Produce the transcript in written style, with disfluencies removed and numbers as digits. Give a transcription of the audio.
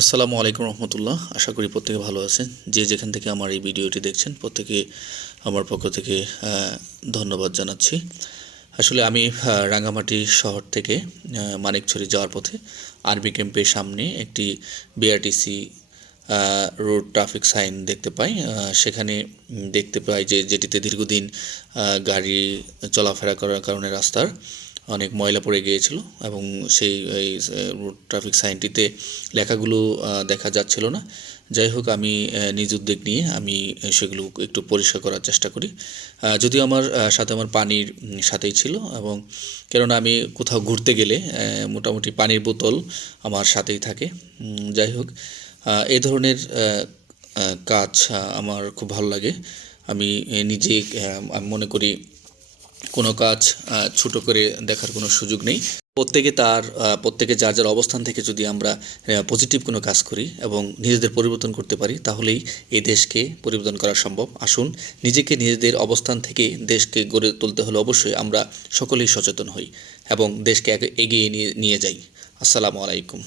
আসসালামু আলাইকুম রহমতুল্লাহ। আশা করি প্রত্যেকে ভালো আছেন। যে যেখান থেকে আমার এই ভিডিওটি দেখছেন প্রত্যেকে আমার পক্ষ থেকে ধন্যবাদ জানাচ্ছি। আসলে আমি রাঙ্গামাটি শহর থেকে মানিকছড়ি যাওয়ার পথে আর্মি ক্যাম্পের সামনে একটি বিআরটিসি রোড ট্রাফিক সাইন দেখতে পাই। সেখানে দেখতে পাই যে যেটিতে দীর্ঘদিন গাড়ি চলাফেরা করার কারণে রাস্তার অনেক ময়লা পড়ে গিয়েছিল এবং সেই এই রোড ট্রাফিক সাইনটিতে লেখাগুলো দেখা যাচ্ছিল না। যাই হোক, আমি নিজ উদ্যোগ নিয়ে আমি সেগুলো একটু পরিষ্কার করার চেষ্টা করি। যদিও আমার সাথে আমার পানির সাথেই ছিল, এবং কেননা আমি কোথাও ঘুরতে গেলে মোটামুটি পানির বোতল আমার সাথেই থাকে। যাই হোক, এই ধরনের কাজ আমার খুব ভালো লাগে। আমি নিজে আমি মনে করি কোনো কাজ ছোটো করে দেখার কোনো সুযোগ নেই। প্রত্যেকে যার যার অবস্থান থেকে যদি আমরা পজিটিভ কোনো কাজ করি এবং নিজেদের পরিবর্তন করতে পারি, তাহলেই এই দেশকে পরিবর্তন করা সম্ভব। আসুন, নিজেদের অবস্থান থেকে দেশকে গড়ে তুলতে হলে অবশ্যই আমরা সকলেই সচেতন হই এবং দেশকে এগিয়ে নিয়ে যাই। আসসালামু আলাইকুম।